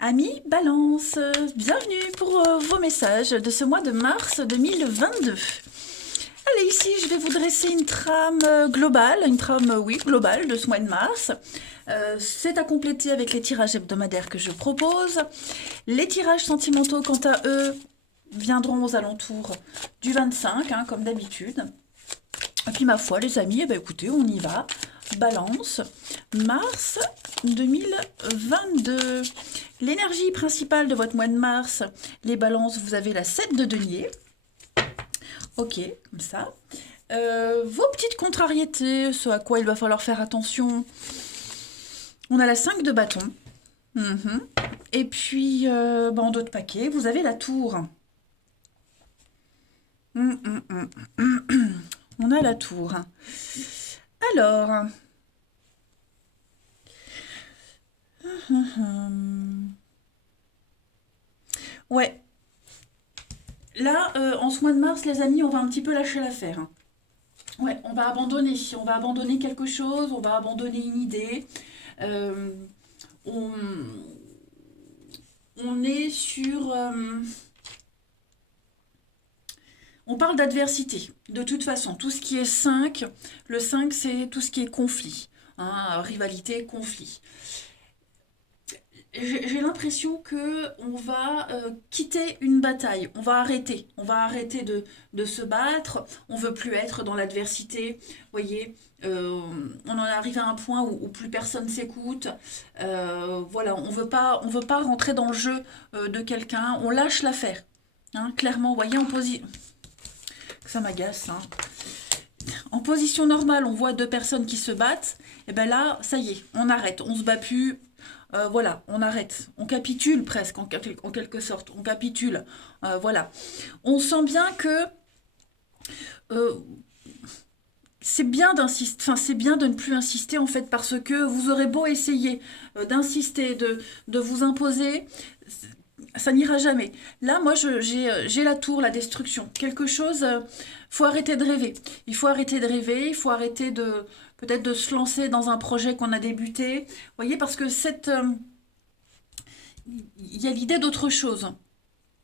Amis Balance, bienvenue pour vos messages de ce mois de mars 2022. Allez, ici, je vais vous dresser une trame globale, oui, globale de ce mois de mars. C'est à compléter avec les tirages hebdomadaires que je propose. Les tirages sentimentaux, quant à eux, viendront aux alentours du 25, hein, comme d'habitude. Et puis, ma foi, les amis, eh ben, écoutez, on y va. Balance, mars 2022. L'énergie principale de votre mois de mars, les balances, vous avez la 7 de denier. Ok, comme ça. Vos petites contrariétés, ce à quoi il va falloir faire attention. On a la 5 de bâton. Et puis, en d'autres paquets, vous avez la tour. On a la tour. Alors... Ouais. Là, en ce mois de mars, les amis, on va un petit peu lâcher l'affaire. Ouais, on va abandonner quelque chose, on va abandonner une idée. Euh, on, on est sur... on parle d'adversité. De toute façon, tout ce qui est 5, le 5, c'est tout ce qui est conflit. Hein, rivalité, conflit. J'ai l'impression que on va quitter une bataille, on va arrêter de se battre, on veut plus être dans l'adversité, vous voyez, on en arrive à un point où plus personne s'écoute, voilà, on veut pas rentrer dans le jeu de quelqu'un, on lâche l'affaire, hein, clairement, vous voyez, ça m'agace, hein. En position normale, on voit deux personnes qui se battent, et ben là, ça y est, on arrête, on se bat plus, voilà, on arrête, on capitule presque en quelque sorte, on capitule, voilà. On sent bien que euh, c'est bien d'insister, enfin c'est bien de ne plus insister en fait parce que vous aurez beau essayer d'insister, de vous imposer, ça n'ira jamais. Là, moi, j'ai la tour, la destruction. Quelque chose, faut arrêter de rêver. Il faut arrêter de rêver, il faut arrêter de peut-être de se lancer dans un projet qu'on a débuté. Vous voyez, parce que il y a l'idée d'autre chose.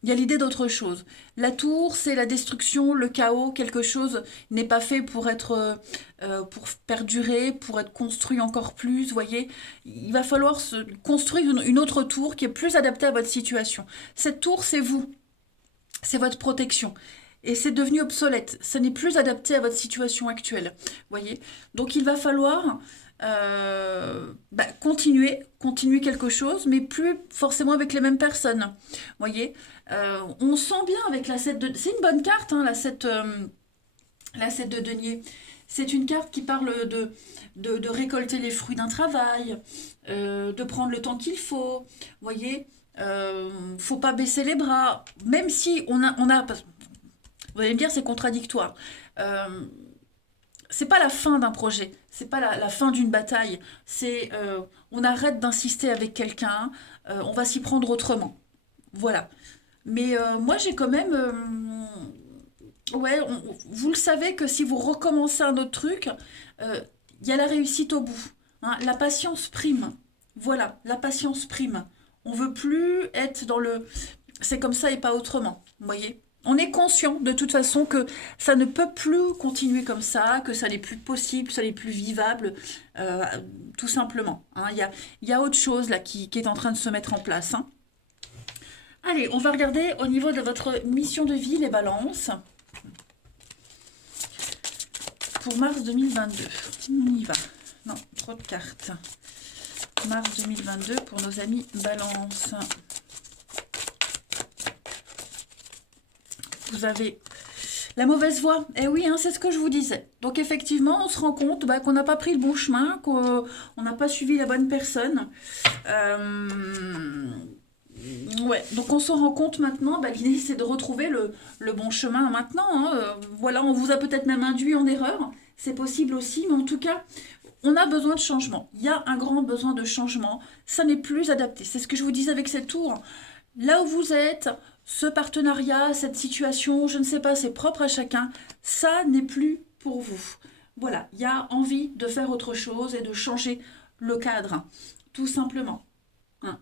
Il y a l'idée d'autre chose. La tour, c'est la destruction, le chaos, quelque chose n'est pas fait pour perdurer, pour être construit encore plus, vous voyez. Il va falloir se construire une autre tour qui est plus adaptée à votre situation. Cette tour, c'est vous, c'est votre protection. Et c'est devenu obsolète. Ça n'est plus adapté à votre situation actuelle. Voyez. Donc il va falloir continuer quelque chose, mais plus forcément avec les mêmes personnes. Voyez. On sent bien avec la 7 de... C'est une bonne carte, hein, la 7 de denier. C'est une carte qui parle de récolter les fruits d'un travail, de prendre le temps qu'il faut. Voyez. Faut pas baisser les bras, même si vous allez me dire, c'est contradictoire. Euh, c'est pas la fin d'un projet, c'est pas la fin d'une bataille. On arrête d'insister avec quelqu'un, on va s'y prendre autrement. Voilà. Mais moi, j'ai quand même, ouais, vous le savez que si vous recommencez un autre truc, euh, il y a la réussite au bout. Hein. La patience prime. Voilà, la patience prime. On veut plus être dans le c'est comme ça et pas autrement. Vous voyez. On est conscient de toute façon que ça ne peut plus continuer comme ça, que ça n'est plus possible, que ça n'est plus vivable, euh, tout simplement. Hein. Il y a autre chose là qui est en train de se mettre en place. Hein. Allez, on va regarder au niveau de votre mission de vie, les balances, pour mars 2022. On y va. Non, trop de cartes. Mars 2022 pour nos amis balance. Vous avez la mauvaise voie. Eh oui, hein, c'est ce que je vous disais. Donc effectivement, on se rend compte qu'on n'a pas pris le bon chemin, qu'on n'a pas suivi la bonne personne. Ouais, donc on se rend compte maintenant, l'idée c'est de retrouver le bon chemin maintenant. Hein. Voilà, on vous a peut-être même induit en erreur. C'est possible aussi, mais en tout cas, on a besoin de changement. Il y a un grand besoin de changement. Ça n'est plus adapté. C'est ce que je vous disais avec cette tour. Là où vous êtes, ce partenariat, cette situation, je ne sais pas, c'est propre à chacun, ça n'est plus pour vous. Voilà, il y a envie de faire autre chose et de changer le cadre, tout simplement. Hein.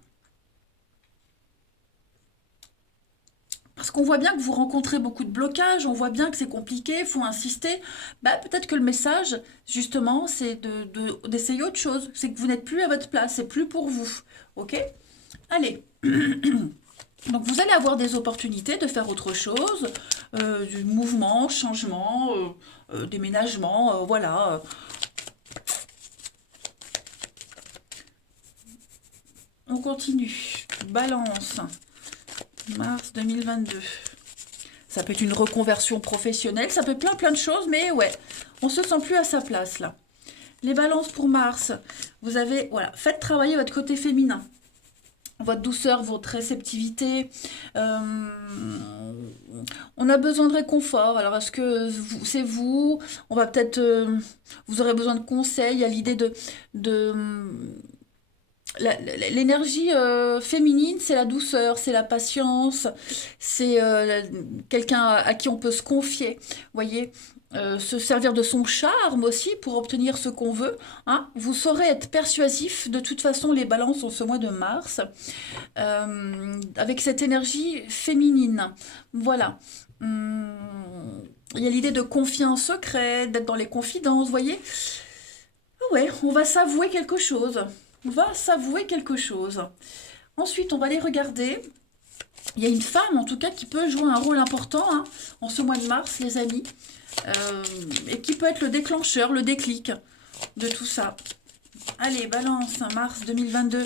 Parce qu'on voit bien que vous rencontrez beaucoup de blocages, on voit bien que c'est compliqué, il faut insister. Bah, peut-être que le message, justement, c'est d'essayer autre chose. C'est que vous n'êtes plus à votre place, c'est plus pour vous. Ok? Allez. Donc vous allez avoir des opportunités de faire autre chose, du mouvement, changement, déménagement, voilà. On continue. Balance, mars 2022. Ça peut être une reconversion professionnelle, ça peut être plein de choses, mais ouais, on se sent plus à sa place là. Les balances pour Mars, vous avez, voilà, faites travailler votre côté féminin. Votre douceur, votre réceptivité. On a besoin de réconfort. Alors, est-ce que c'est vous? On va peut-être... vous aurez besoin de conseils. Il y a l'idée de l'énergie féminine, c'est la douceur, c'est la patience, c'est quelqu'un à qui on peut se confier. Vous voyez, se servir de son charme aussi pour obtenir ce qu'on veut. Hein. Vous saurez être persuasif. De toute façon, les balances en ce mois de mars, avec cette énergie féminine. Voilà. Il y a l'idée de confier un secret, d'être dans les confidences, vous voyez. Ouais, on va s'avouer quelque chose. On va s'avouer quelque chose. Ensuite, on va aller regarder. Il y a une femme, en tout cas, qui peut jouer un rôle important hein, en ce mois de mars, les amis. Et qui peut être le déclencheur, le déclic de tout ça. Allez, balance, mars 2022.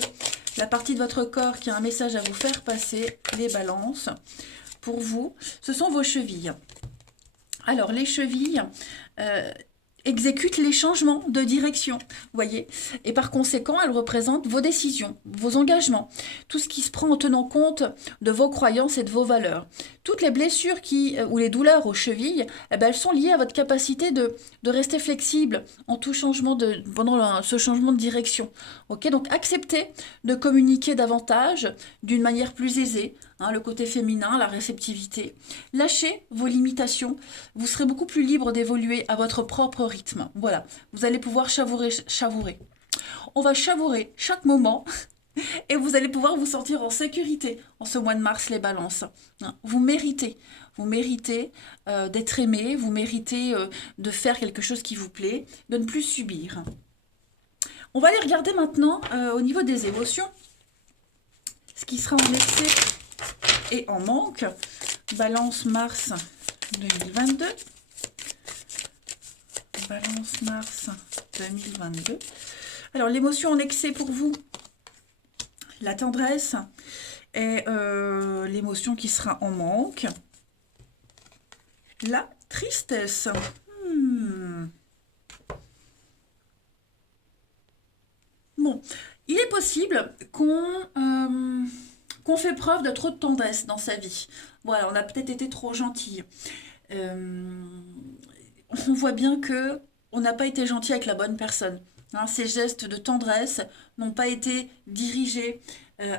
La partie de votre corps qui a un message à vous faire passer, les balances. Pour vous, ce sont vos chevilles. Alors, les chevilles exécutent les changements de direction, voyez. Et par conséquent, elles représentent vos décisions, vos engagements, tout ce qui se prend en tenant compte de vos croyances et de vos valeurs. Toutes les blessures ou les douleurs aux chevilles, eh ben, elles sont liées à votre capacité de rester flexible en tout changement pendant ce changement de direction. Ok, donc acceptez de communiquer davantage d'une manière plus aisée, hein, le côté féminin, la réceptivité. Lâchez vos limitations, vous serez beaucoup plus libre d'évoluer à votre propre rythme. Voilà, vous allez pouvoir savourer. On va savourer chaque moment et vous allez pouvoir vous sentir en sécurité en ce mois de mars, les balances. Vous méritez d'être aimé, vous méritez de faire quelque chose qui vous plaît, de ne plus subir. On va aller regarder maintenant au niveau des émotions, ce qui sera en excès et en manque. Balance mars 2022. Balance mars 2022. Alors l'émotion en excès pour vous, la tendresse et l'émotion qui sera en manque, la tristesse. Bon, il est possible qu'on fait preuve de trop de tendresse dans sa vie. Voilà, on a peut-être été trop gentil. On voit bien que on n'a pas été gentil avec la bonne personne. Hein, ces gestes de tendresse n'ont pas été dirigés,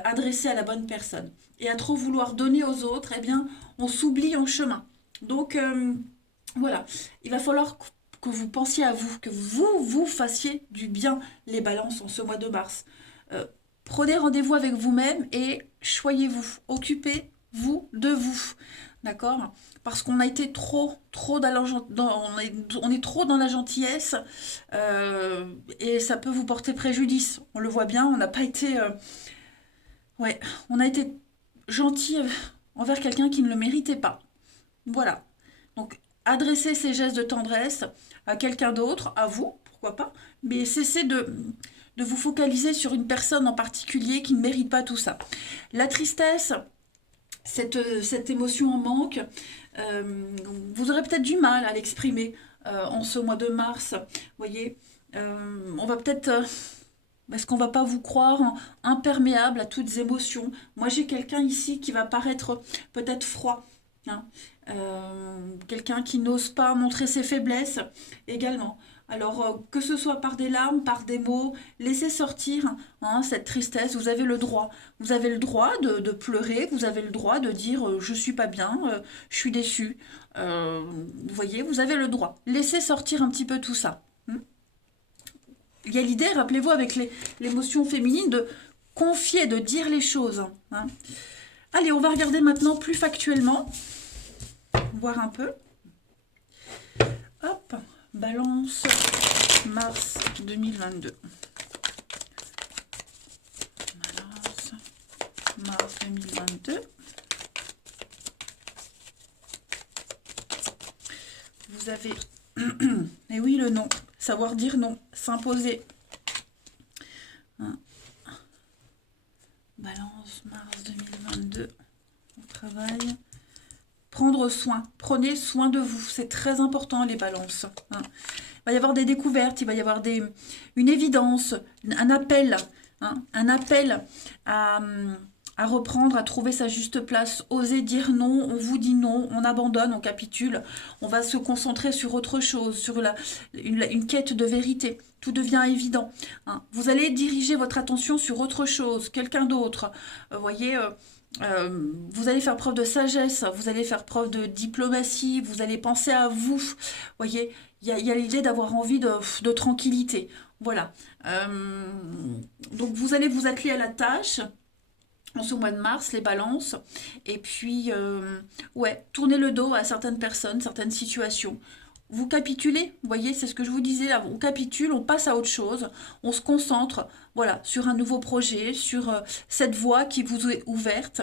adressés à la bonne personne. Et à trop vouloir donner aux autres, eh bien, on s'oublie en chemin. Donc, voilà, il va falloir que vous pensiez à vous, que vous fassiez du bien, les balances, en ce mois de mars. Prenez rendez-vous avec vous-même et choyez-vous, occupez-vous de vous. D'accord? Parce qu'on a été trop on est trop dans la gentillesse et ça peut vous porter préjudice. On le voit bien, on n'a pas été... on a été gentil envers quelqu'un qui ne le méritait pas. Voilà. Donc, adressez ces gestes de tendresse à quelqu'un d'autre, à vous, pourquoi pas, mais cessez de vous focaliser sur une personne en particulier qui ne mérite pas tout ça. La tristesse, cette émotion en manque, vous aurez peut-être du mal à l'exprimer en ce mois de mars. Vous voyez, on va peut-être... Est-ce qu'on va pas vous croire imperméable à toutes émotions? Moi, j'ai quelqu'un ici qui va paraître peut-être froid. Hein. Quelqu'un qui n'ose pas montrer ses faiblesses également. Alors, que ce soit par des larmes, par des mots, laissez sortir hein, cette tristesse. Vous avez le droit. Vous avez le droit de pleurer. Vous avez le droit de dire je suis pas bien, je suis déçu. Vous voyez, vous avez le droit. Laissez sortir un petit peu tout ça. Il y a l'idée, rappelez-vous, avec l'émotion féminine, de confier, de dire les choses. Hein. Allez, on va regarder maintenant plus factuellement, voir un peu. Hop, Balance, mars 2022. Balance, mars 2022. Vous avez, et oui, le non, savoir dire non, s'imposer. Balance, mars 2022, au travail. Prendre soin, prenez soin de vous, c'est très important les balances. Il va y avoir des découvertes, il va y avoir une évidence, un appel à reprendre, à trouver sa juste place, oser dire non, on vous dit non, on abandonne, on capitule, on va se concentrer sur autre chose, sur une quête de vérité, tout devient évident. Vous allez diriger votre attention sur autre chose, quelqu'un d'autre, voyez, vous allez faire preuve de sagesse, vous allez faire preuve de diplomatie, vous allez penser à vous, voyez, il y a l'idée d'avoir envie de tranquillité, voilà. Donc vous allez vous atteler à la tâche, en ce mois de mars, les balances, et puis, ouais, tournez le dos à certaines personnes, certaines situations. Vous capitulez, vous voyez, c'est ce que je vous disais là, on capitule, on passe à autre chose, on se concentre, voilà, sur un nouveau projet, sur cette voie qui vous est ouverte,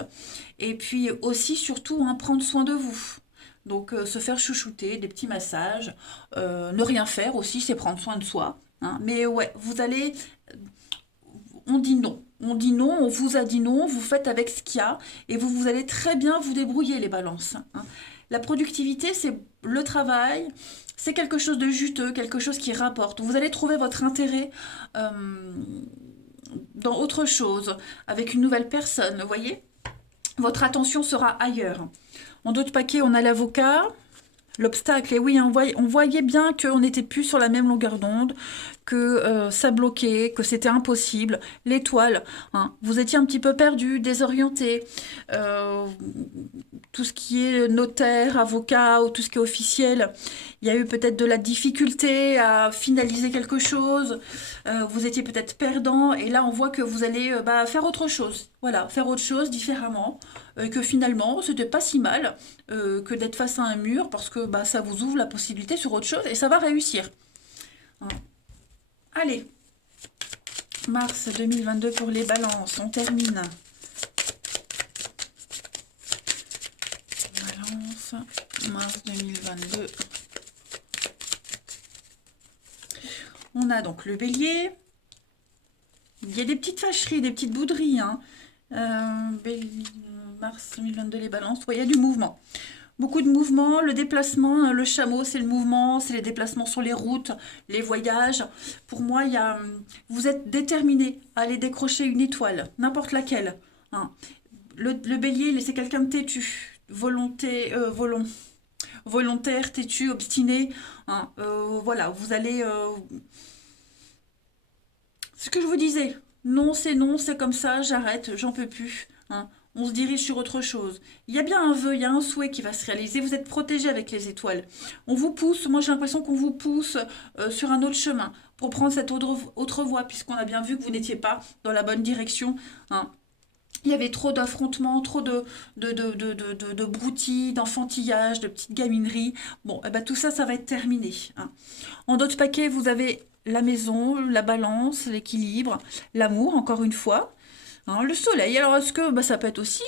et puis aussi, surtout, prendre soin de vous. Donc, se faire chouchouter, des petits massages, ne rien faire aussi, c'est prendre soin de soi. Mais ouais, vous allez, on dit non. On dit non, on vous a dit non, vous faites avec ce qu'il y a et vous allez très bien vous débrouiller les balances. La productivité, c'est le travail, c'est quelque chose de juteux, quelque chose qui rapporte. Vous allez trouver votre intérêt dans autre chose, avec une nouvelle personne, vous voyez. Votre attention sera ailleurs. En d'autres paquets, on a l'avocat, l'obstacle, et oui, on voyait bien qu'on n'était plus sur la même longueur d'onde, que ça bloquait, que c'était impossible. L'étoile, vous étiez un petit peu perdu, désorienté. Tout ce qui est notaire, avocat, ou tout ce qui est officiel, il y a eu peut-être de la difficulté à finaliser quelque chose. Vous étiez peut-être perdant, et là on voit que vous allez faire autre chose. Voilà, faire autre chose différemment, que finalement c'était pas si mal que d'être face à un mur, parce que ça vous ouvre la possibilité sur autre chose, et ça va réussir. Allez, mars 2022 pour les balances, on termine. Balance, mars 2022. On a donc le bélier. Il y a des petites fâcheries, des petites bouderies. Mars 2022, les balances. Ouais, il y a du mouvement. Beaucoup de mouvements, le déplacement, le chameau, c'est le mouvement, c'est les déplacements sur les routes, les voyages. Pour moi, vous êtes déterminé à aller décrocher une étoile, n'importe laquelle. Le bélier, c'est quelqu'un de têtu, volontaire, têtu, obstiné. Voilà, vous allez... ce que je vous disais, non, c'est comme ça, j'arrête, j'en peux plus. On se dirige sur autre chose. Il y a bien un vœu, il y a un souhait qui va se réaliser. Vous êtes protégé avec les étoiles. On vous pousse, moi j'ai l'impression qu'on vous pousse sur un autre chemin pour prendre cette autre voie, puisqu'on a bien vu que vous n'étiez pas dans la bonne direction. Il y avait trop d'affrontements, trop de broutilles, d'enfantillage, de petites gamineries. Bon, tout ça, ça va être terminé. En d'autres paquets, vous avez la maison, la balance, l'équilibre, l'amour, encore une fois. Le soleil, alors est-ce que ça peut être aussi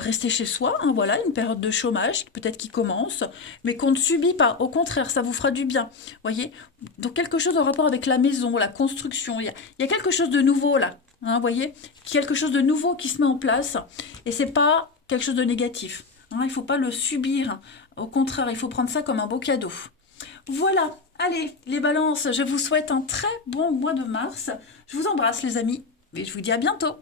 rester chez soi, voilà, une période de chômage peut-être qui commence, mais qu'on ne subit pas, au contraire, ça vous fera du bien, voyez. Donc quelque chose en rapport avec la maison, la construction, il y a quelque chose de nouveau là, voyez, quelque chose de nouveau qui se met en place, et c'est pas quelque chose de négatif, il ne faut pas le subir, au contraire, il faut prendre ça comme un beau cadeau. Voilà, allez, les balances, je vous souhaite un très bon mois de mars, je vous embrasse les amis, et je vous dis à bientôt.